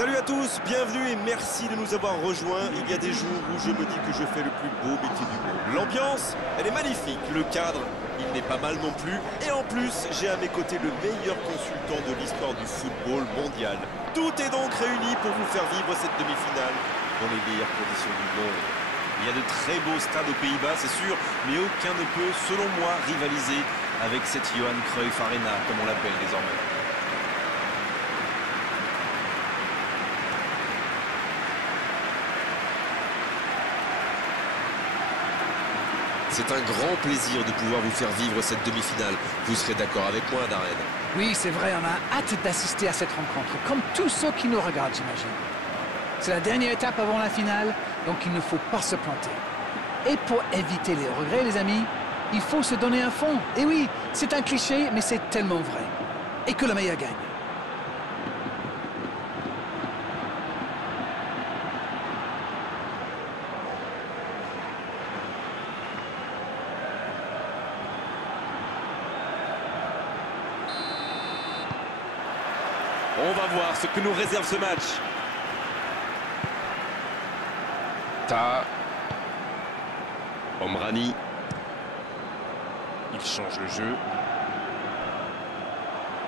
Salut à tous, bienvenue et merci de nous avoir rejoints. Il y a des jours où je me dis que je fais le plus beau métier du monde. L'ambiance, elle est magnifique. Le cadre, il n'est pas mal non plus. Et en plus, j'ai à mes côtés le meilleur consultant de l'histoire du football mondial. Tout est donc réuni pour vous faire vivre cette demi-finale dans les meilleures conditions du monde. Il y a de très beaux stades aux Pays-Bas, c'est sûr, mais aucun ne peut, selon moi, rivaliser avec cette Johan Cruyff Arena, comme on l'appelle désormais. C'est un grand plaisir de pouvoir vous faire vivre cette demi-finale. Vous serez d'accord avec moi, Darren? Oui, c'est vrai, on a hâte d'assister à cette rencontre, comme tous ceux qui nous regardent, j'imagine. C'est la dernière étape avant la finale, donc il ne faut pas se planter. Et pour éviter les regrets, les amis, il faut se donner un fond. Et oui, c'est un cliché, mais c'est tellement vrai. Et que le meilleur gagne. On va voir ce que nous réserve ce match. Omrani. Il change le jeu.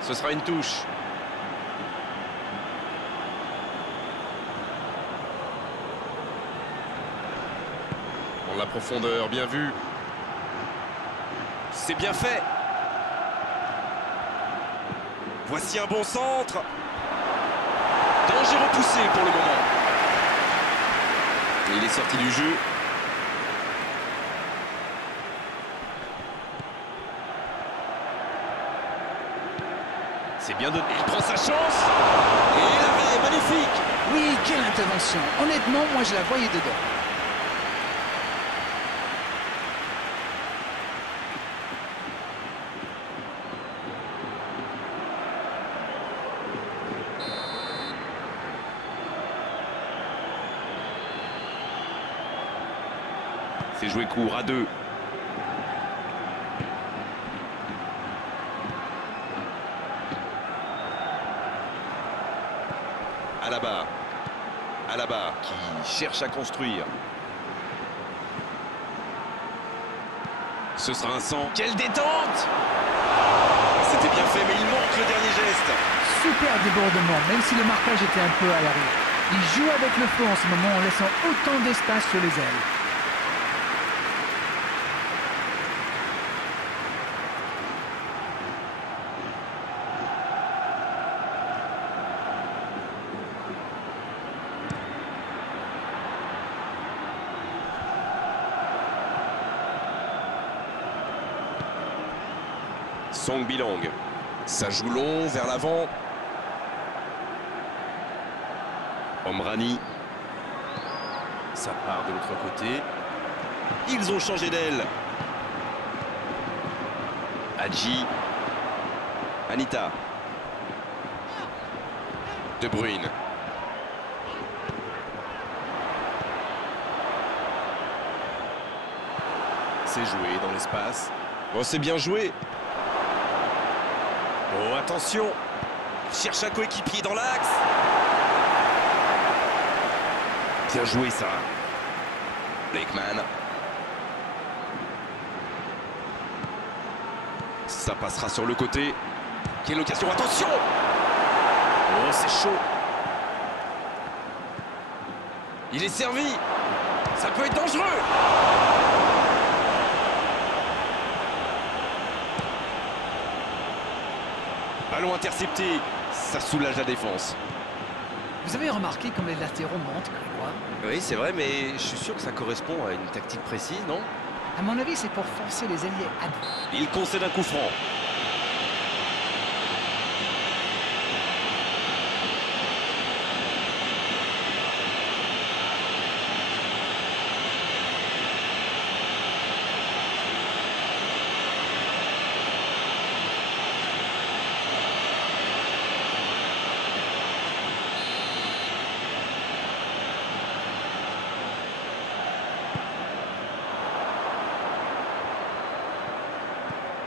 Ce sera une touche. Dans la profondeur, bien vu. C'est bien fait. Voici un bon centre. Danger repoussé pour le moment. Et il est sorti du jeu. C'est bien donné. Il prend sa chance. Et l'arrêt, magnifique. Oui, quelle intervention. Honnêtement, moi je la voyais dedans. C'est joué court à 2. Alaba qui cherche à construire. Ce sera un sang. Quelle détente! C'était bien fait, mais il manque le dernier geste. Super débordement, même si le marquage était un peu à l'arrière. Il joue avec le feu en ce moment en laissant autant d'espace sur les ailes. Song Bilong. Ça joue long vers l'avant. Omrani. Ça part de l'autre côté. Ils ont changé d'aile. Hadji. Anita. De Bruyne. C'est joué dans l'espace. Oh, c'est bien joué. Oh, attention. Il cherche un coéquipier dans l'axe. Bien joué, ça. Blakeman. Ça passera sur le côté. Quelle occasion, attention. Oh, c'est chaud. Il est servi. Ça peut être dangereux. Ballon intercepté, ça soulage la défense. Vous avez remarqué comme les latéraux montent, Grégoire? Oui, c'est vrai, mais je suis sûr que ça correspond à une tactique précise, non? À mon avis, c'est pour forcer les ailiers adverses. Il concède un coup franc.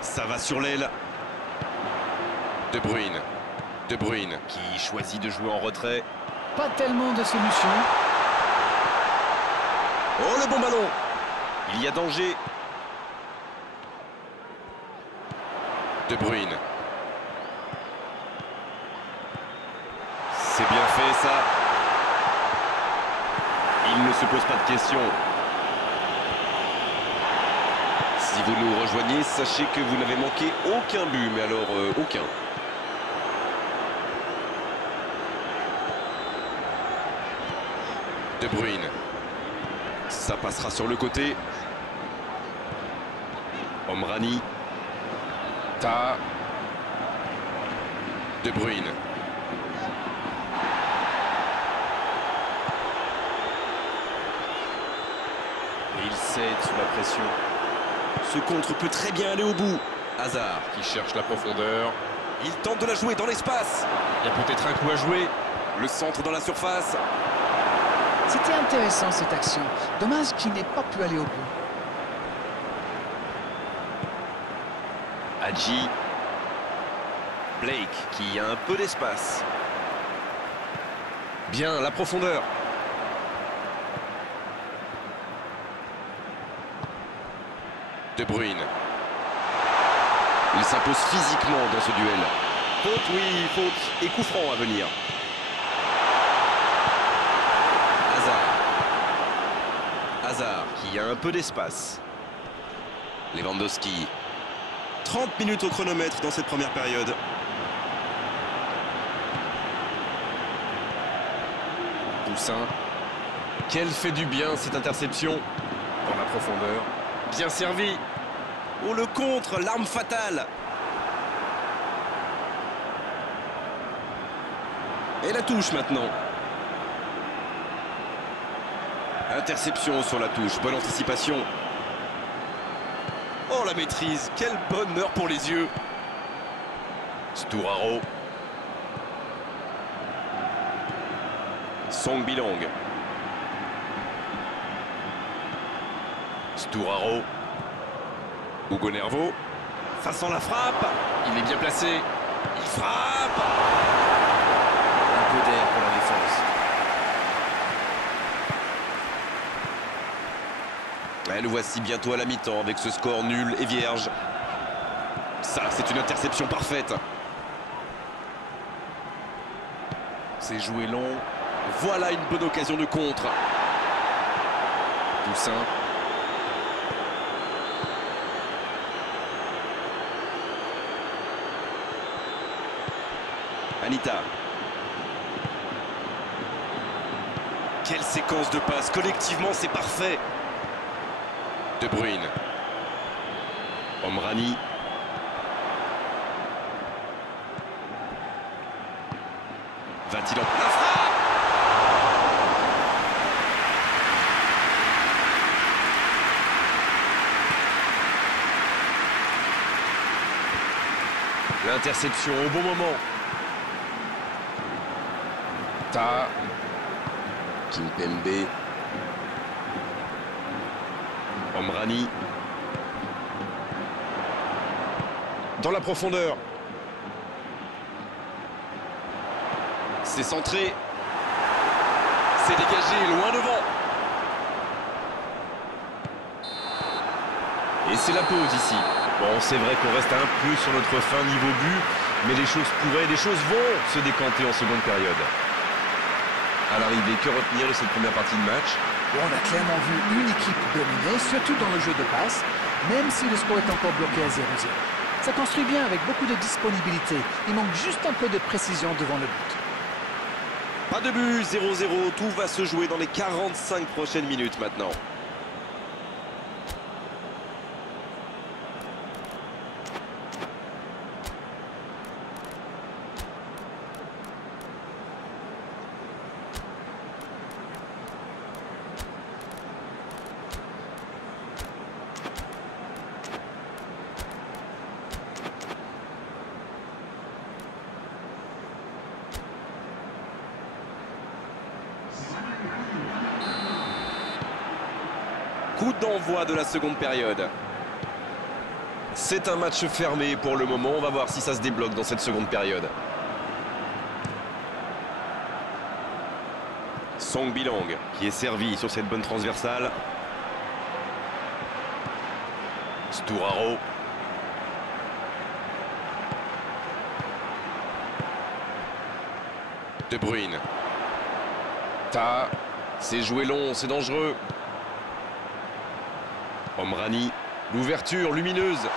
Ça va sur l'aile. De Bruyne. De Bruyne qui choisit de jouer en retrait. pas tellement de solutions. Oh, le bon ballon! Il y a danger. De Bruyne. C'est bien fait, ça. Il ne se pose pas de questions. Si vous nous rejoignez, sachez que vous n'avez manqué aucun but, mais alors aucun. De Bruyne. Ça passera sur le côté. Omrani. Ta. De Bruyne. Et il cède sous la pression. Ce contre peut très bien aller au bout. Hazard qui cherche la profondeur. Il tente de la jouer dans l'espace. Il y a peut-être un coup à jouer. Le centre dans la surface. C'était intéressant cette action. Dommage qu'il n'ait pas pu aller au bout. Hadji. Blake qui a un peu d'espace. Bien, la profondeur. De Bruyne. Il s'impose physiquement dans ce duel. Faute, oui, faute. Et coup franc à venir. Hazard qui a un peu d'espace. Lewandowski. 30 minutes au chronomètre dans cette première période. Toussaint. Quelle fait du bien cette interception. Dans la profondeur. Bien servi. Oh, le contre, l'arme fatale. Et la touche maintenant. Interception sur la touche, bonne anticipation. Oh, la maîtrise, quel bonheur pour les yeux. Sturaro. Song Bilong. Sturaro. Hugo Nervo. Ça sent la frappe. Il est bien placé. Il frappe. Un peu d'air pour la défense. Et le voici bientôt à la mi-temps avec ce score nul et vierge. Ça, c'est une interception parfaite. C'est joué long. Voilà une bonne occasion de contre. Toussaint. Anita. Quelle séquence de passes. Collectivement, c'est parfait. De Bruyne. Omrani. Va-t-il en... La frappe! L'interception au bon moment. Ta. Kimpembe. Omrani. Dans la profondeur. C'est centré. C'est dégagé, loin devant. Et c'est la pause ici. Bon, c'est vrai qu'on reste un peu sur notre fin niveau but, mais les choses pourraient, les choses vont se décanter en seconde période. À l'arrivée, que retenir de cette première partie de match? Bon, on a clairement vu une équipe dominer, surtout dans le jeu de passe, même si le score est encore bloqué à 0-0. Ça construit bien avec beaucoup de disponibilité. Il manque juste un peu de précision devant le but. Pas de but, 0-0. Tout va se jouer dans les 45 prochaines minutes maintenant. Coup d'envoi de la seconde période. C'est un match fermé pour le moment. On va voir si ça se débloque dans cette seconde période. Song Bilang qui est servi sur cette bonne transversale. Sturaro. De Bruyne. Ta. C'est joué long, c'est dangereux. Omrani. L'ouverture lumineuse.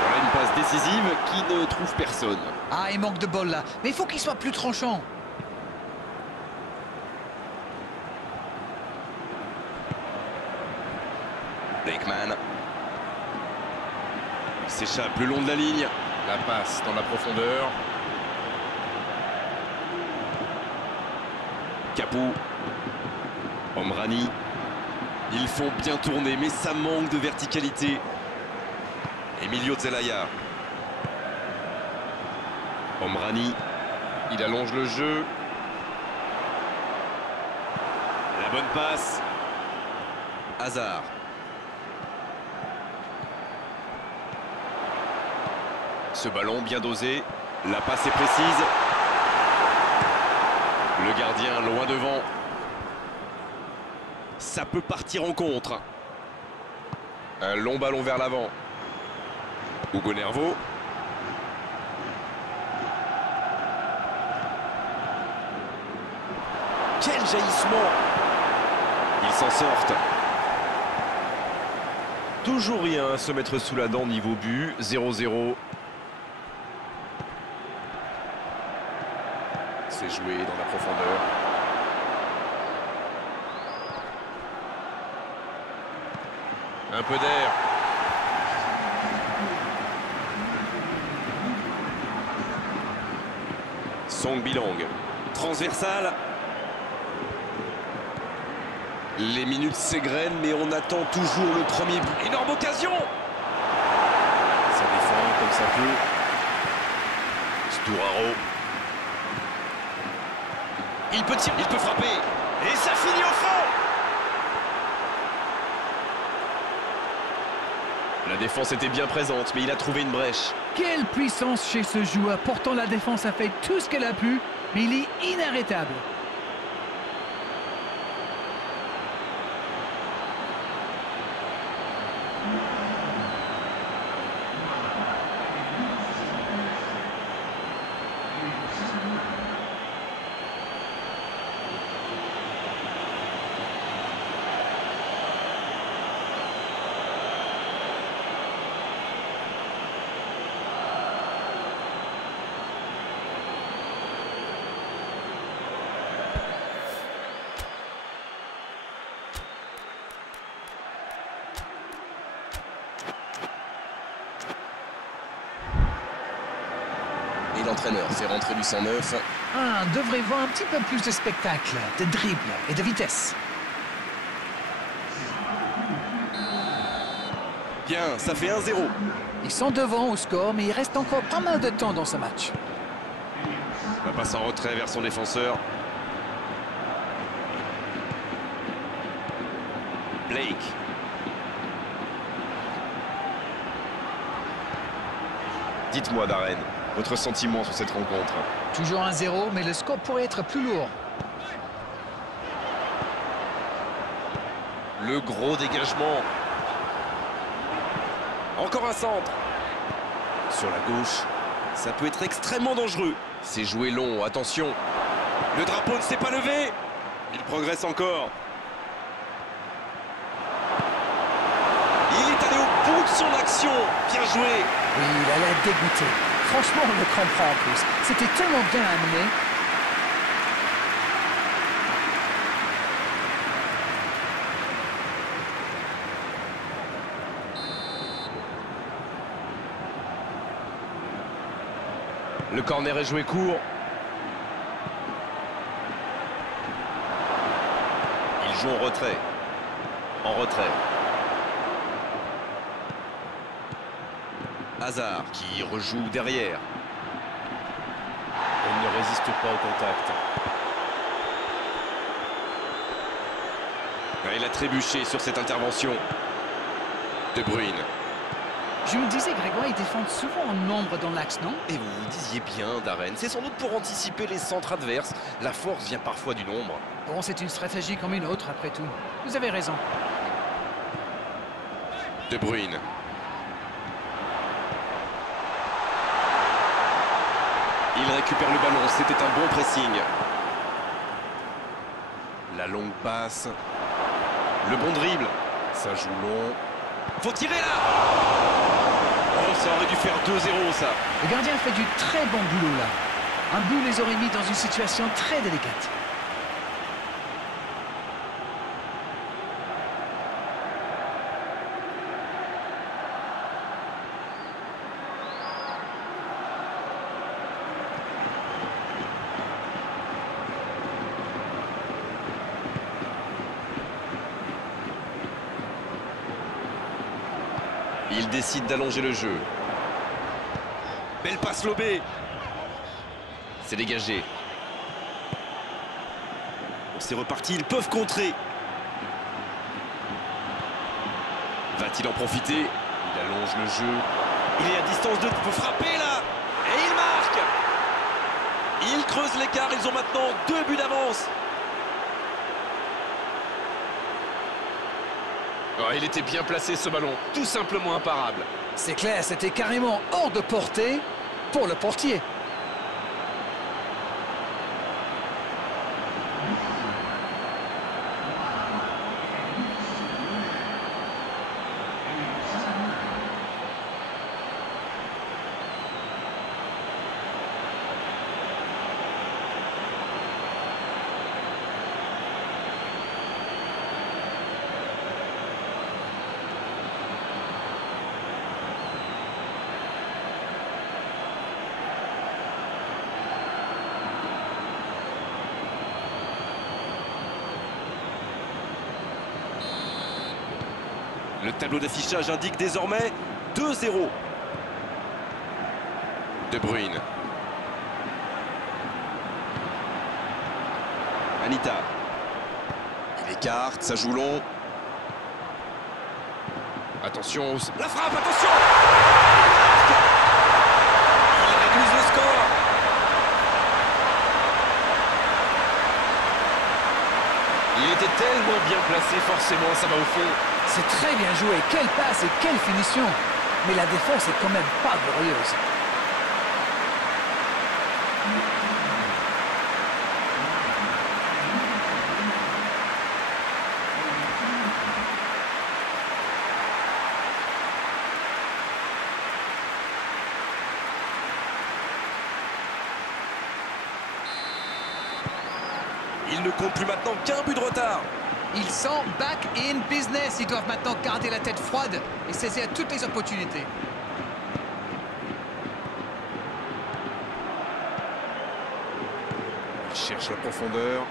Voilà une passe décisive qui ne trouve personne. Ah, il manque de bol là. Mais il faut qu'il soit plus tranchant. Blakeman. Il s'échappe le long de la ligne. La passe dans la profondeur. Capou. Omrani. Ils font bien tourner, mais ça manque de verticalité. Emilio Zelaya. Omrani. Il allonge le jeu. La bonne passe. Hazard. Ce ballon bien dosé. La passe est précise. Le gardien loin devant. Ça peut partir en contre. Un long ballon vers l'avant. Hugo Nervo. Quel jaillissement! Ils s'en sortent. Toujours rien à se mettre sous la dent niveau but. 0-0. C'est joué dans la profondeur. Un peu d'air. Song Bilang. Transversale. Les minutes s'égrènent, mais on attend toujours le premier but. Énorme occasion. Ça défend comme ça peut. Sturaro. Il peut tirer, il peut frapper. Et ça finit au fond. La défense était bien présente, mais il a trouvé une brèche. Quelle puissance chez ce joueur. Pourtant, la défense a fait tout ce qu'elle a pu, mais il est inarrêtable. L'entraîneur fait rentrer du 109. On devrait voir un petit peu plus de spectacle, de dribble et de vitesse. Bien, ça fait 1-0. Ils sont devant au score, mais il reste encore pas mal de temps dans ce match. La passe en retrait vers son défenseur. Blake. Dites-moi, Darren, votre sentiment sur cette rencontre? Toujours 1-0, mais le score pourrait être plus lourd. Le gros dégagement. Encore un centre. Sur la gauche, ça peut être extrêmement dangereux. C'est joué long, attention. Le drapeau ne s'est pas levé. Il progresse encore. Il est allé au bout de son action. Bien joué. Oui, il a l'air dégoûté. Franchement, on le comprend en plus. C'était tellement bien amené. Le corner est joué court. Il joue en retrait. En retrait. Hazard qui rejoue derrière. Il ne résiste pas au contact. Il a trébuché sur cette intervention. De Bruyne. Je me disais, Grégoire, ils défendent souvent en nombre dans l'axe, non? Et vous vous disiez bien, Darren, c'est sans doute pour anticiper les centres adverses. La force vient parfois du nombre. Bon, c'est une stratégie comme une autre, après tout. Vous avez raison. De Bruyne. Il récupère le ballon, c'était un bon pressing. La longue passe. Le bon dribble. Ça joue long. Faut tirer là! Oh, ça aurait dû faire 2-0 ça. Le gardien fait du très bon boulot là. Un but les aurait mis dans une situation très délicate. Il décide d'allonger le jeu. Belle passe lobée. C'est dégagé. C'est reparti, ils peuvent contrer. Va-t-il en profiter? Il allonge le jeu. Il est à distance de... Il peut frapper là. Et il marque. Il creuse l'écart, ils ont maintenant 2 buts d'avance. Oh, il était bien placé ce ballon, tout simplement imparable. C'est clair, c'était carrément hors de portée pour le portier. Le tableau d'affichage indique désormais 2-0. De Bruyne. Anita. Il écarte, ça joue long. Attention, la frappe, attention! Il réduit le score. Il était tellement bien placé, forcément, ça va au fond. C'est très bien joué, quelle passe et quelle finition. Mais la défense est quand même pas glorieuse. Il ne compte plus maintenant qu'un but de retard. Ils sont back in business. Ils doivent maintenant garder la tête froide et saisir toutes les opportunités. Il cherche la profondeur.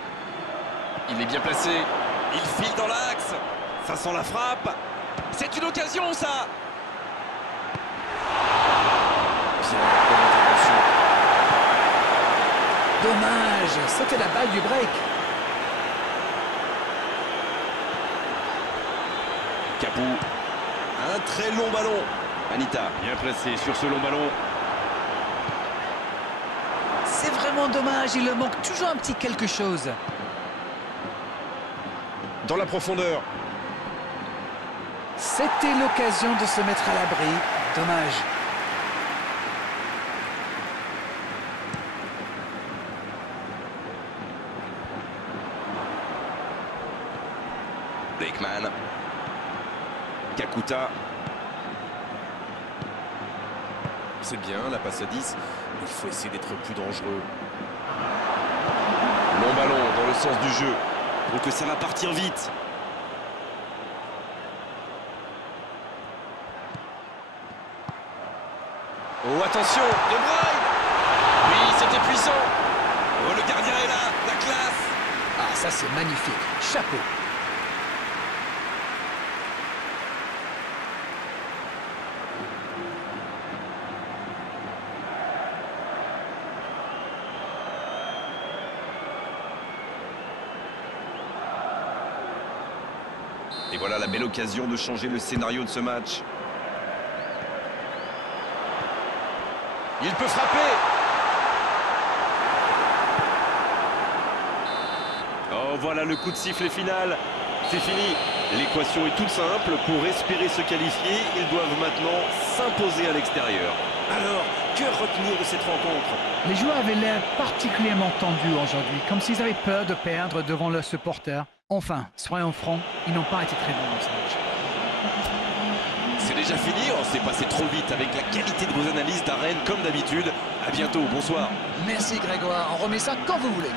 Il est bien placé. Il file dans l'axe. Ça sent la frappe. C'est une occasion, ça. Bien, bonne intervention. Dommage, c'était la balle du break. Capou. Un très long ballon. Anita. Bien placé sur ce long ballon. C'est vraiment dommage, il leur manque toujours un petit quelque chose. Dans la profondeur. C'était l'occasion de se mettre à l'abri. Dommage. Blakeman. Kakuta. C'est bien, la passe à 10. Il faut essayer d'être plus dangereux. Long ballon dans le sens du jeu. Donc que ça va partir vite. Oh, attention, De Bruyne. Oui, c'était puissant. Oh, le gardien est là, la classe. Ah, ça c'est magnifique. Chapeau. Et voilà la belle occasion de changer le scénario de ce match. Il peut frapper. Oh, voilà le coup de sifflet final. C'est fini. L'équation est toute simple. Pour espérer se qualifier, ils doivent maintenant s'imposer à l'extérieur. Alors, que retenir de cette rencontre? Les joueurs avaient l'air particulièrement tendus aujourd'hui, comme s'ils avaient peur de perdre devant leurs supporters. Enfin, soyons francs, ils n'ont pas été très bons dans ce match. C'est déjà fini, on s'est passé trop vite avec la qualité de vos analyses d'arène comme d'habitude. À bientôt, bonsoir. Merci Grégoire, on remet ça quand vous voulez.